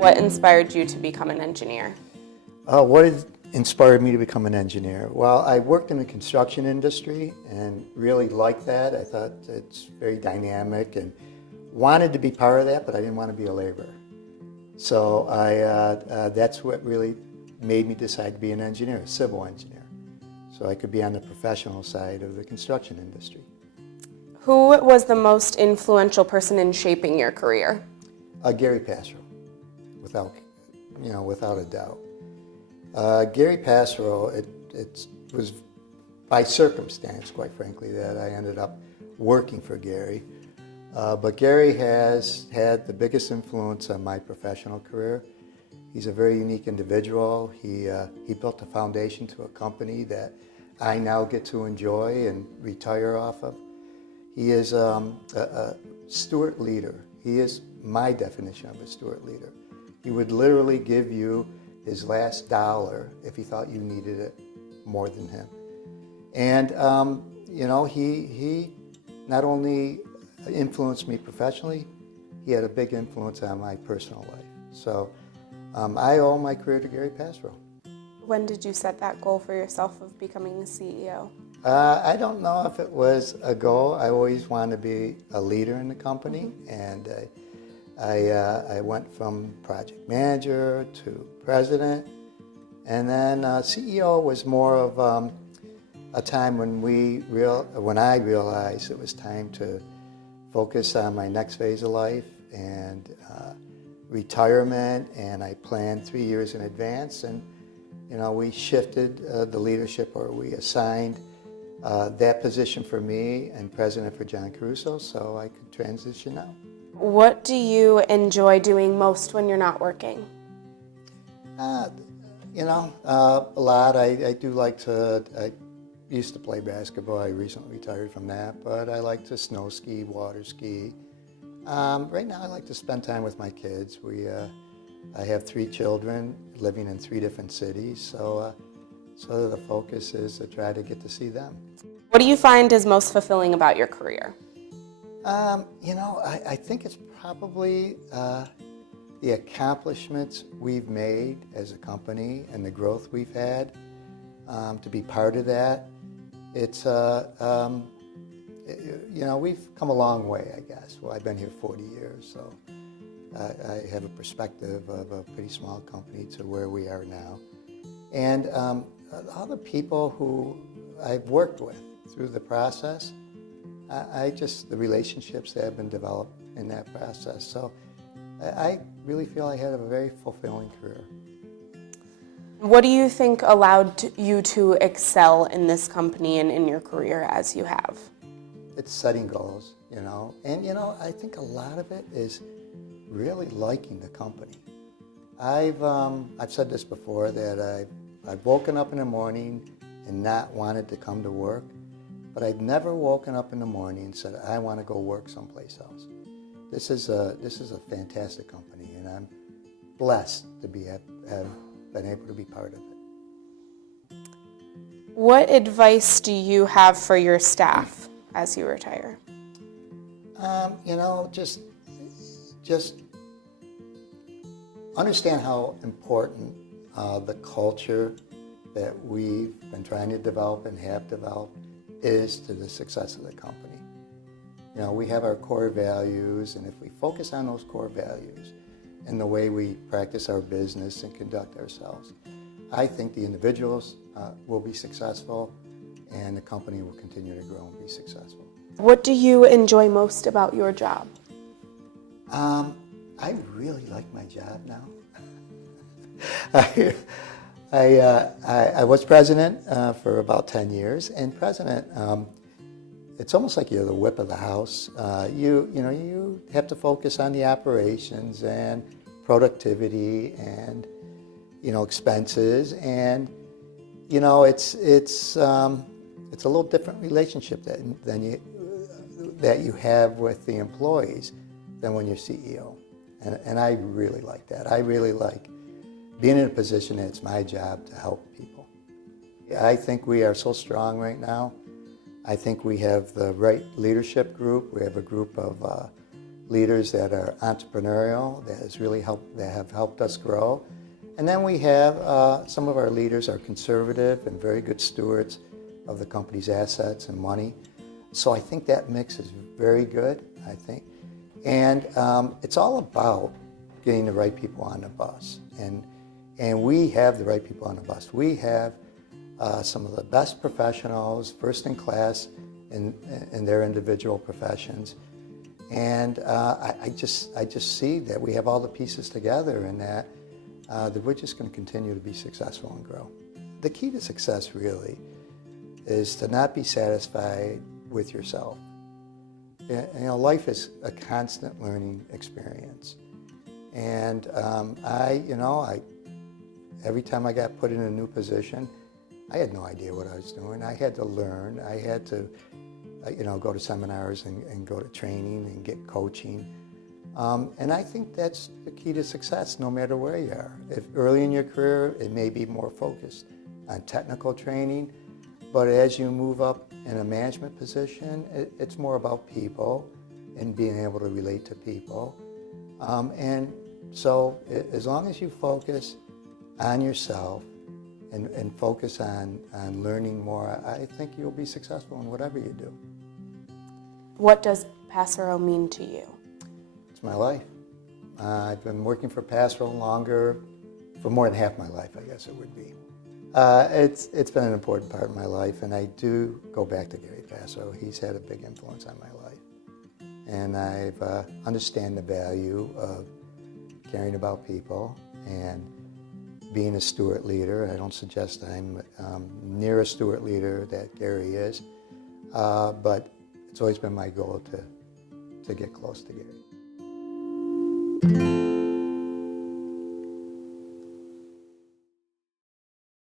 What inspired you to become an engineer? What inspired me to become an engineer? Well, I worked in the construction industry and really liked that. I thought it's very dynamic and wanted to be part of that, but I didn't want to be a laborer. So that's what really made me decide to be an engineer, a civil engineer, so I could be on the professional side of the construction industry. Who was the most influential person in shaping your career? Gary Passero, without a doubt. Gary Passero, it was by circumstance, quite frankly, that I ended up working for Gary. But Gary has had the biggest influence on my professional career. He's a very unique individual. He built a foundation to a company that I now get to enjoy and retire off of. He is a steward leader. He is my definition of a steward leader. He would literally give you his last dollar if he thought you needed it more than him. And he not only influenced me professionally, he had a big influence on my personal life. So I owe my career to Gary Passero. When did you set that goal for yourself of becoming a CEO? I don't know if it was a goal. I always wanted to be a leader in the company, and I went from project manager to president, and then CEO was more of a time when I realized it was time to focus on my next phase of life and retirement, and I planned 3 years in advance, and we shifted the leadership, or we assigned that position for me and president for John Caruso, so I could transition out. What do you enjoy doing most when you're not working? A lot. I do like to, I used to play basketball. I recently retired from that, but I like to snow ski, water ski. Right now I like to spend time with my kids. I have 3 children living in 3 different cities, so the focus is to try to get to see them. What do you find is most fulfilling about your career? I think it's probably the accomplishments we've made as a company and the growth we've had. To be part of that, it's we've come a long way, I guess. Well, I've been here 40 years, so I have a perspective of a pretty small company to where we are now. And all the people who I've worked with through the process, the relationships that have been developed in that process. So I really feel I had a very fulfilling career. What do you think allowed you to excel in this company and in your career as you have? It's setting goals, and I think a lot of it is really liking the company. I've said this before, that I've woken up in the morning and not wanted to come to work, but I've never woken up in the morning and said, I want to go work someplace else. This is a fantastic company, and I'm blessed to have been able to be part of it. What advice do you have for your staff as you retire? Just understand how important the culture that we've been trying to develop and have developed is to the success of the company. We have our core values, and if we focus on those core values and the way we practice our business and conduct ourselves, I think the individuals will be successful, and the company will continue to grow and be successful. What do you enjoy most about your job? I really like my job now. I was president for about 10 years, and president, it's almost like you're the whip of the house. You have to focus on the operations and productivity and expenses, and it's a little different relationship that you have with the employees than when you're CEO, and I really like that. I really like being in a position that it's my job to help people. I think we are so strong right now. I think we have the right leadership group. We have a group of leaders that are entrepreneurial, that have helped us grow. And then we have some of our leaders are conservative and very good stewards of the company's assets and money. So I think that mix is very good, I think. And it's all about getting the right people on the bus. And we have the right people on the bus. We have some of the best professionals, first in class in their individual professions. And I just see that we have all the pieces together and that we're just going to continue to be successful and grow. The key to success really is to not be satisfied with yourself. You know, life is a constant learning experience. And every time I got put in a new position, I had no idea what I was doing. I had to learn. I had to, go to seminars and go to training and get coaching. And I think that's the key to success, no matter where you are. If early in your career, it may be more focused on technical training, but as you move up in a management position, it's more about people and being able to relate to people. And so as long as you focus on yourself and focus on learning more, I think you'll be successful in whatever you do. What does Passero mean to you? It's my life. I've been working for Passero for more than half my life, I guess it would be. It's been an important part of my life, and I do go back to Gary Passero. He's had a big influence on my life. And I've understand the value of caring about people and being a steward leader. I don't suggest I'm near a steward leader that Gary is, but it's always been my goal to get close to Gary.